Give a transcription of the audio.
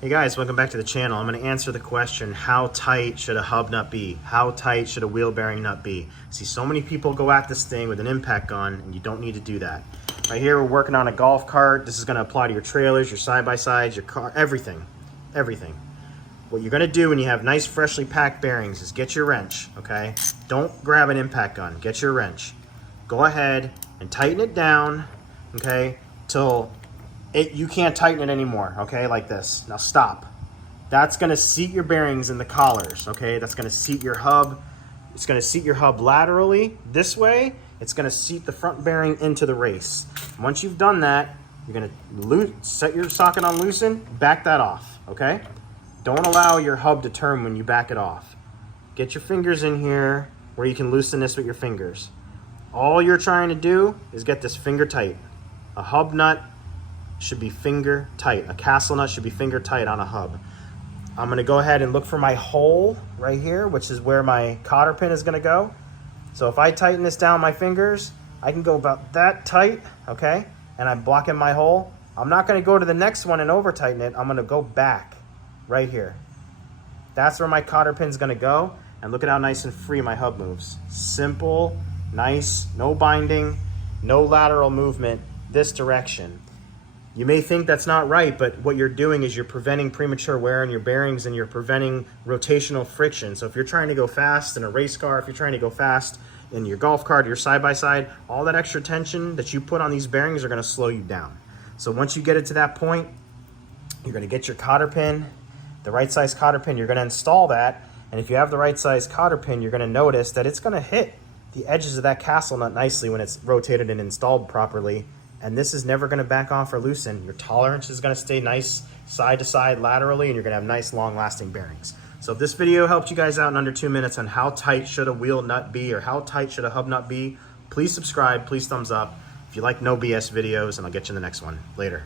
Hey guys, welcome back to the channel. I'm going to answer the question, how tight should a hub nut be? How tight should a wheel bearing nut be? I see so many people go at this thing with an impact gun, and you don't need to do that. Right here, we're working on a golf cart. This is going to apply to your trailers, your side-by-sides, your car, everything. What you're going to do when you have nice, freshly packed bearings is get your wrench, okay? Don't grab an impact gun. Get your wrench. Go ahead and tighten it down, okay, till you can't tighten it anymore, okay, like this. Now stop. That's gonna seat your bearings in the collars, okay? That's gonna seat your hub. It's gonna seat your hub laterally this way. It's gonna seat the front bearing into the race. Once you've done that, you're gonna set your socket on loosen, back that off, okay? Don't allow your hub to turn when you back it off. Get your fingers in here where you can loosen this with your fingers. All you're trying to do is get this finger tight. A hub nut should be finger tight. A castle nut should be finger tight on a hub. I'm gonna go ahead and look for my hole right here, which is where my cotter pin is gonna go. So if I tighten this down my fingers, I can go about that tight, okay? And I'm blocking my hole. I'm not gonna go to the next one and over tighten it. I'm gonna go back right here. That's where my cotter pin's gonna go. And look at how nice and free my hub moves. Simple, nice, no binding, no lateral movement, this direction. You may think that's not right, but what you're doing is you're preventing premature wear on your bearings and you're preventing rotational friction. So if you're trying to go fast in a race car, if you're trying to go fast in your golf cart, your side-by-side, all that extra tension that you put on these bearings are gonna slow you down. So once you get it to that point, you're gonna get your cotter pin, the right size cotter pin, you're gonna install that. And if you have the right size cotter pin, you're gonna notice that it's gonna hit the edges of that castle nut nicely when it's rotated and installed properly. And this is never gonna back off or loosen. Your tolerance is gonna stay nice side to side laterally, and you're gonna have nice long lasting bearings. So if this video helped you guys out in under 2 minutes on how tight should a wheel nut be or how tight should a hub nut be, please subscribe, please thumbs up. If you like no BS videos, and I'll get you in the next one. Later.